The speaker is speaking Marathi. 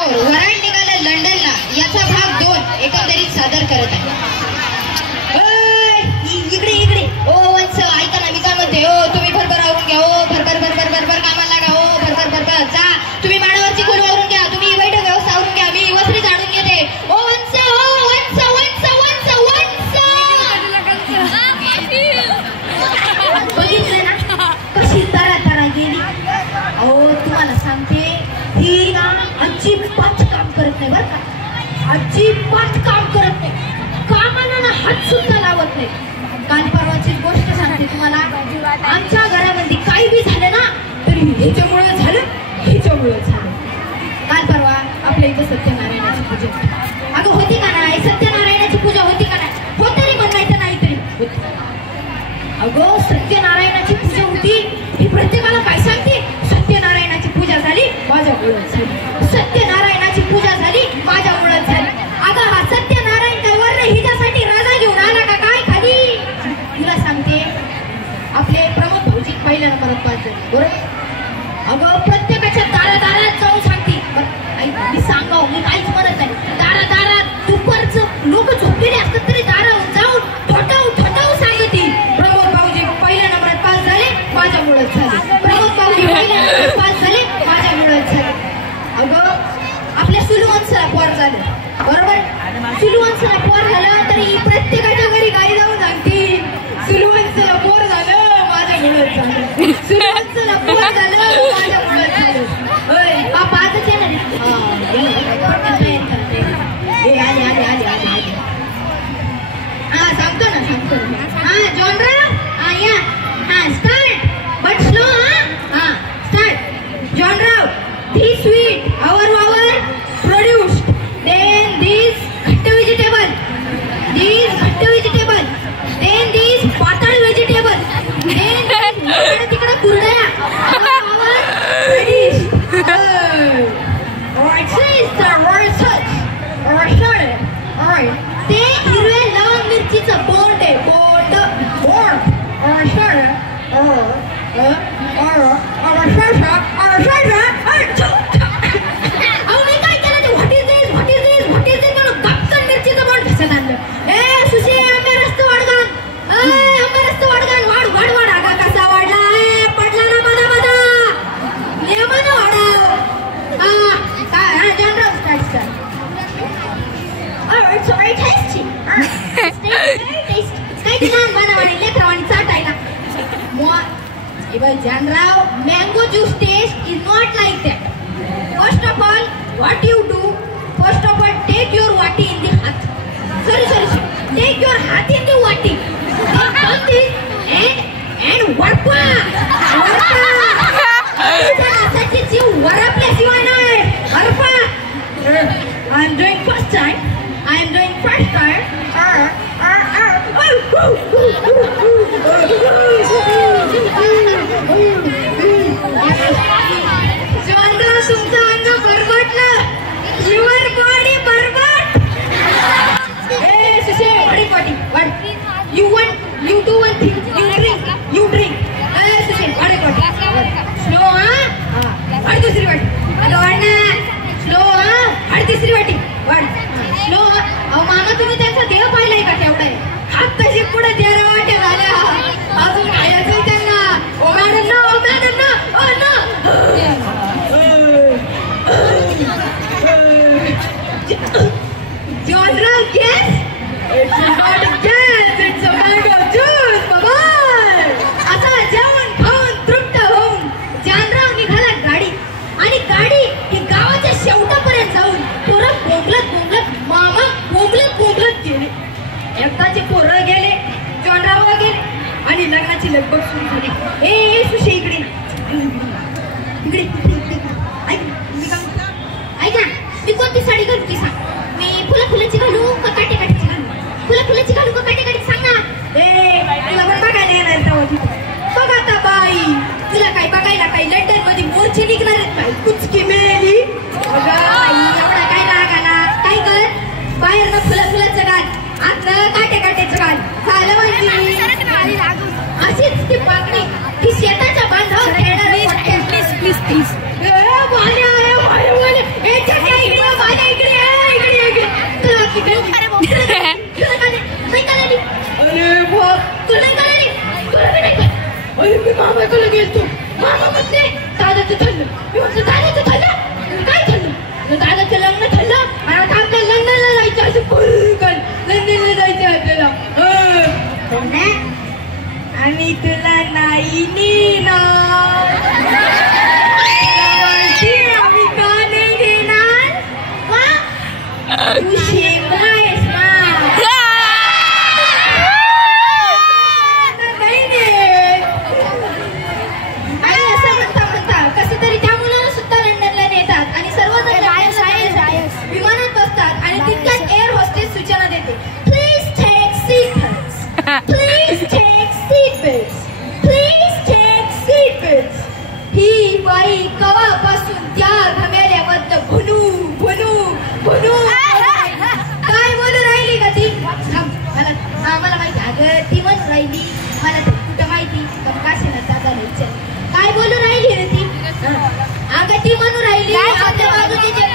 वराड निघालं लंडनला याचा भाग 2 एकंदरीत सादर करत आहे. इकडे इकडे ओ वंश ऐका ना, मी काय म्हणते ओ तुम्ही भरभर आवरून घ्या. ओ भरभर कामाला लागा. ओ भरभर जा तुम्ही माडावरची खोल आवरून घ्या. तुम्ही बैठक व्यवस्था आवरून घ्या. मी वस्त्री झाडून घेते. ओ वंश बघितलं ना कशी तारा गेली. अहो तुम्हाला सांगते ही ना अजिबात काम करत नाही बरं का. अजिबात काम करत नाही. कामाला ना हात सुद्धा लावत नाही. काल परवाची गोष्ट सांगते तुम्हाला. आमच्या घरामध्ये काही बी झालं ना तरी ह्याच्यामुळे झालं. काल परवा आपल्या इथे सत्यनारायणाची पूजा अगं होती का नाही. सत्यनारायणाची पूजा होती का नाही. हो तरी म्हणायचं नाही तरी होती. अगं सत्यनारायणाची पूजा होती. ही प्रत्येकाला काय सांगते सत्यनारायणाची पूजा झाली माझ्यामुळे झाली. सत्यनारायणाची पूजा झाली माझ्यामुळे झाली. अगं हा सत्यनारायण काय वर हिच्यासाठी राजा घेऊन आला का काय खाली. तुला सांगते आपले प्रमोद भाऊजी पहिल्या नंबरात पास झाले बरोबर. अगं प्रत्येकाच्या दारात जाऊन सांगते. मी सांगाव मी काहीच म्हणत नाही. दारात दुपारचं लोक झोपलेले असतात तरी दारावर जाऊन ठोठाव सांगते प्रमोद भाऊजी पहिल्या नंबरात पास झाले माझ्यामुळेच झाले. प्रमोद भाऊजी पहिल्या नंबरात पास झाले माझ्यामुळेच झाले. अगं आपल्या सुलवंशला पोर झालं बरोबर. सुलवंशला पोर झालं तरी प्रत्येकाच्या घरी गाई जाऊन सांगते सुलवंशला पोर झालं माझ्यामुळेच झालं. सुलवंशला पोर झालं माझ्यामुळेच झालं. हा पाचच आहे ना. सांगतो ना. जॉनराव या स्टार्ट बट स्लो. स्टार्ट जॉनराव. This sweet our produced, then these ghatta vegetable, then these patal vegetable, then tikada kurdaya our produced. Alright, so it's the word search. Alright. ते हिरवे लाल मिरचीचं बोंड आहे. बोंड. Janrao, mango juice taste is not like that. First of all, what you do? First of all, take your wati in the hat. Sorry. Take your hat in the wati. Then this and warpa. Such is you waraples you are not. Warpa. I am doing first time. तुमचं अंग बरबटलं. युअर बॉडी बरबट. सुशे body you do one thing. You drink. सुशे बॉडी स्लो. आणि दुसरी वाटी स्लो. आणि तिसरी वाटी स्लो. मामा तुम्ही त्यांचा देह पाहिलाय का केवढा आहे. हात तशी पुढे 13 वाट्या झाल्या. अजून खायचं त्यांना. ओ मॅडम ना. Johnrao, yes? It's not a gas, it's a mango juice, baba. आता जेवण खाऊन तृप्त होऊन जानराव निघाला गाडी. आणि गाडी ही गावाच्या शेवटापर्यंत जाऊन पोरं बोंबलत मामा बोंबलत गेले. एकदाचे पोरं गेले. जॉनराव गेले आणि लग्नाची लगबग सुरू झाली. सुशे इकडे ऐका मी कोणती साडी घालू ती सांग. मी फुलाची घालू का काटेकाटीची घालू. फुलाची घालू का काटेकाटी सांग ना. तुला पण बघायला येणार तेव्हा. बघ आता बाई तुला काय बघायला काही लंडन मध्ये मोर्चे निघणार आहेत काय. कुचकी मिळाली. एवढा काय लागाला. काय कर बाहेर ना फुलाचं घाल. आतलं काटेकाट्याचं घाल. झालं माहिती. अशीच ती पाकडी ही शेताच्या बांधावर खेळणार. प्लीज मामाकडे गेलतो. मामा म्हणते दादाचं ठरलं. मी म्हटलं दादाचं ठरलं? काय ठरलं? दादाचं लग्न ठरलं आणि आता आपल्याला लंडनला जायचं. असं पळकन लंडनला जायचं आपल्याला. आम्ही तुला नाही नेणार. आम्ही का नाही देणार? तू शेमला आहेस ना. नाही देत. आणि असं म्हणता म्हणता कसं तरी त्या मुलाला सुद्धा लंडनला नेतात आणि सर्वजण विमानात बसतात आणि तितक्यात एअर होस्टेस सूचना देते, please take seat belts, please take seat belts, please take seat belts. ही बाई कवापासून त्या घमेल्याबद्दल भुनू भुनू भुनू काय बोलून राहिली का ती? मला माहिती. अगं ती म्हणून राहिली, मला तर कुठं माहिती. काशीला दादा विचार काय बोलून राहिली रे ती? अगं ती म्हणून राहिली आपल्या बाजूने जे